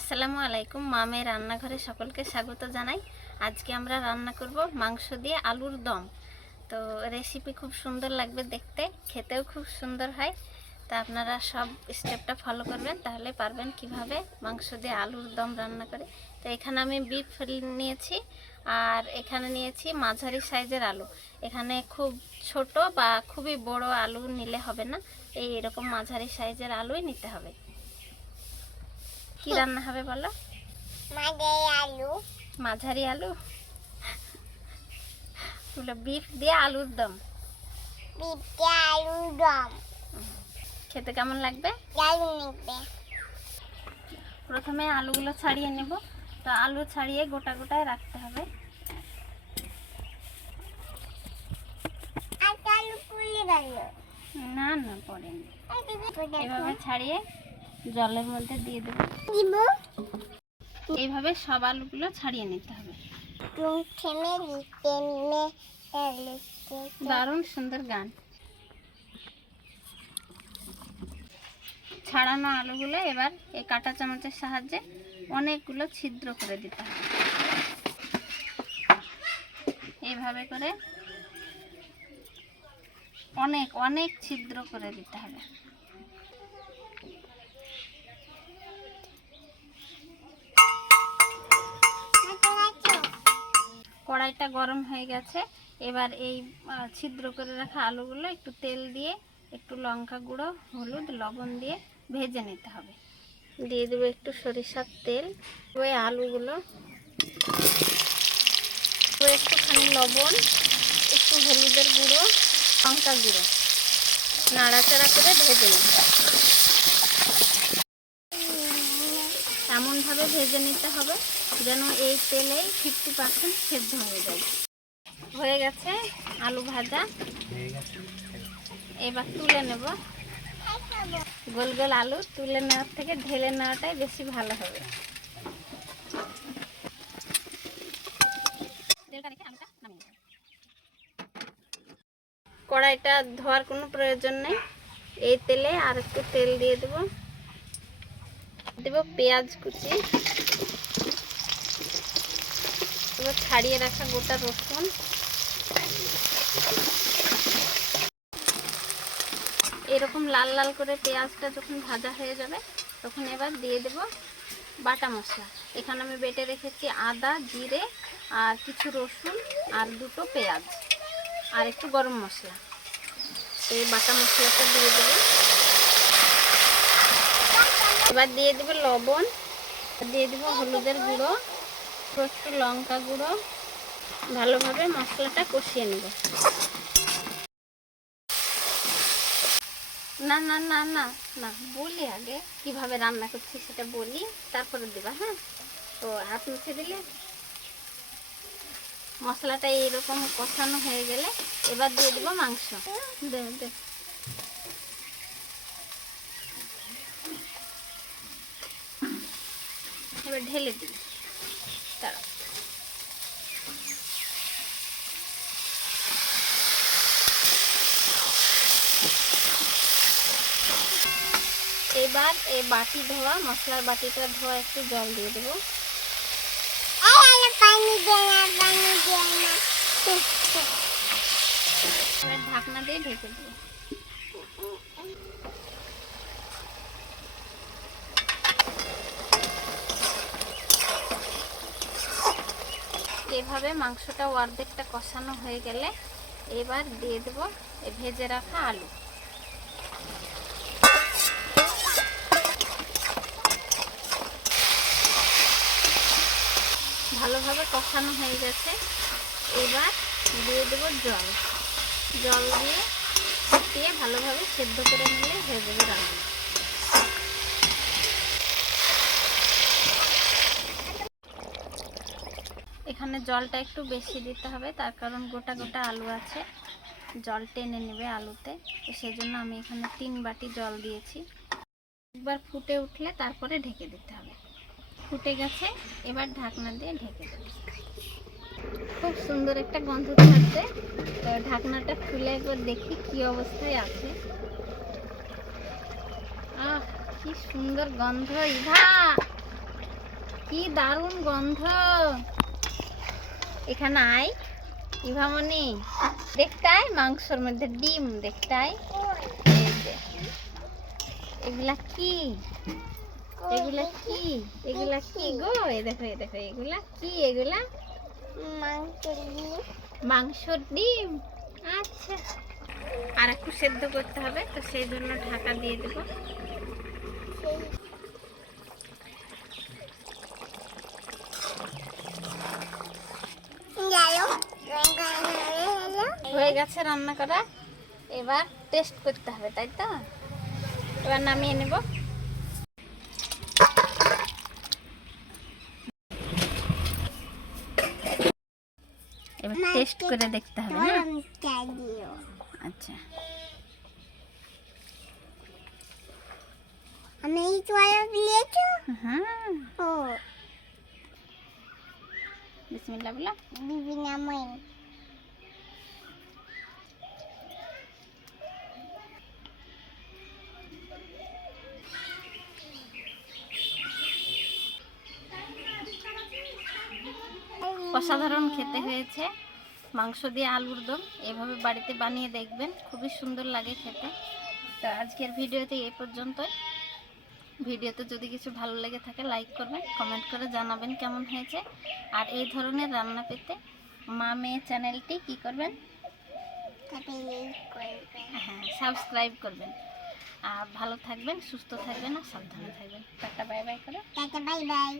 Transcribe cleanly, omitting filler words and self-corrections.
আসসালামু আলাইকুম। মামের রান্নাঘরে সকলকে স্বাগত জানাই। আজকে আমরা রান্না করব মাংস দিয়ে আলুর দম। তো রেসিপি খুব সুন্দর লাগবে দেখতে, খেতেও খুব সুন্দর হয়। তা আপনারা সব স্টেপটা ফলো করবেন, তাহলে পারবেন কিভাবে মাংস দিয়ে আলুর দম রান্না করে। তো এখানে আমি বিফ নিয়েছি, আর এখানে নিয়েছি মাঝারি সাইজের আলু। এখানে খুব ছোট বা খুবই বড় আলু নিলে হবে না, এরকম মাঝারি সাইজের আলুই নিতে হবে। কি রান্না হবে বলো? মাঝারি আলু বিফ দিয়ে আলুর দম। খেতে কেমন লাগবে? প্রথমে আলুগুলো ছাড়িয়ে নেব। তো আলু ছাড়িয়ে গোটা গোটায় রাখতে হবে। না না পড়েনি, এভাবে ছাড়িয়ে জলের মধ্যে দিয়ে দেবো। এইভাবে সব আলুগুলো ছাড়িয়ে নিতে হবে। দারুণ সুন্দর গান। ছাড়ানো আলুগুলো এবার এই কাঁটা চামচের সাহায্যে অনেকগুলো ছিদ্র করে দিতে হবে। এইভাবে করে অনেক অনেক ছিদ্র করে দিতে হবে। কড়াইটা গরম হয়ে গেছে। এবার এই ছিদ্র করে রাখা আলুগুলো একটু তেল দিয়ে, একটু লঙ্কা গুঁড়ো, হলুদ, লবণ দিয়ে ভেজে নিতে হবে। দিয়ে দেবো একটু সরিষার তেল। ওই আলুগুলো একটুখানি লবণ, একটু হলুদের গুঁড়ো, লঙ্কা গুঁড়ো নাড়াচাড়া করে ভেজে নিতে হবে। এমনভাবে ভেজে নিতে হবে যেন এই তেলেই 50% সেদ্ধ হয়ে যায়। হয়ে গেছে আলু ভাজা, এবার তুলে নেব। গোল গোল আলু তুলে নেওয়ার থেকে ঢেলে নেওয়াটাই বেশি ভালো হবে। কড়াইটা ধোয়ার কোনো প্রয়োজন নেই। এই তেলে আর একটু তেল দিয়ে দেব পেঁয়াজ কুচি, এবার ছাড়িয়ে রাখা গোটা রসুন, এরকম লাল লাল করে পেঁয়াজটা যখন ভাজা হয়ে যাবে তখন এবার দিয়ে দেব বাটা মশলা। এখানে আমি বেটে রেখেছি আদা, জিরে, আর কিছু রসুন, আর দুটো পেঁয়াজ, আর একটু গরম মশলা। এই বাটা মশলাটা দিয়ে দেব। এবার দিয়ে দেব লবণ, দিয়ে দেব হলুদের গুঁড়ো, একটু লঙ্কা গুঁড়ো। ভালোভাবে মশলাটা কষিয়ে নেব। না না না না না বলি, আগে কিভাবে রান্না করছি সেটা বলি, তারপরে দেবা। হ্যাঁ, তো হাত মুছে দিলে মশলাটা এইরকম কষানো হয়ে গেলে এবার দিয়ে দেবো মাংস। এবার ঢেলে দিই। তারা এবার এই বাটি ধোয়া, মশলার বাটিটা ধোয়া একটু জল দিয়ে দেবো। এবার ঢাকনা দিয়ে ঢেকে দেবো। এভাবে মাংসটা অর্ধেকটা কষানো হয়ে গেলে এবার দিয়ে দেবো এই ভেজে রাখা আলু। ভালোভাবে কষানো হয়ে গেছে। এবার দিয়ে দেবো জল। জল দিয়ে ফুটিয়ে ভালোভাবে সেদ্ধ করে নিলে হয়ে যাবে রান্না। এখানে জলটা একটু বেশি দিতে হবে, তার কারণ গোটা গোটা আলু আছে, জল টেনে নেবে আলুতে। তো সেই জন্য আমি এখানে 3 বাটি জল দিয়েছি। একবার ফুটে উঠলে তারপরে ঢেকে দিতে হবে। ফুটে গেছে, এবার ঢাকনা দিয়ে ঢেকে দেবে। খুব সুন্দর একটা গন্ধ ছাড়ছে। তো ঢাকনাটা খুলে একবার দেখি কি অবস্থায় আছে। আহ, কি সুন্দর গন্ধ! ইভা কি দারুণ গন্ধ। এখানে আয় ইভামনি, দেখতাই মাংসের মধ্যে ডিম দেখতাই। এই যে এগুলা কি, এগুলা কি, এগুলা কি গো? এই দেখো, এই দেখো, এগুলা কি? এগুলা মাংসের ডিম। আচ্ছা, আর একটু সেদ্ধ করতে হবে, তো সেই জন্য ঢাকা দিয়ে দেব। হয়ে গেছে রান্না করা, এবার টেস্ট করতে হবে, তাই তো? এবার নামিয়ে নেব। এবার টেস্ট করে দেখতে হবে। হ্যাঁ, আচ্ছা। আমি তোয়া দিয়েছো? হ্যাঁ, ও বিসমিল্লাহ বলো। বিবি নামই অসাধারণ খেতে হয়েছে মাংস দিয়ে আলুর দম। এভাবে বাড়িতে বানিয়ে দেখবেন, খুবই সুন্দর লাগে খেতে। তো আজকের ভিডিওতে এই পর্যন্তই। ভিডিওতে যদি কিছু ভালো লেগে থাকে লাইক করবেন, কমেন্ট করে জানাবেন কেমন হয়েছে। আর এই ধরনের রান্না পেতে মা মেয়ে চ্যানেলটি কি করবেন? হ্যাঁ, সাবস্ক্রাইব করবেন। আর ভালো থাকবেন, সুস্থ থাকবেন, আর সাবধানে থাকবেন। টাটা বাই বাই করে। Tata bye bye.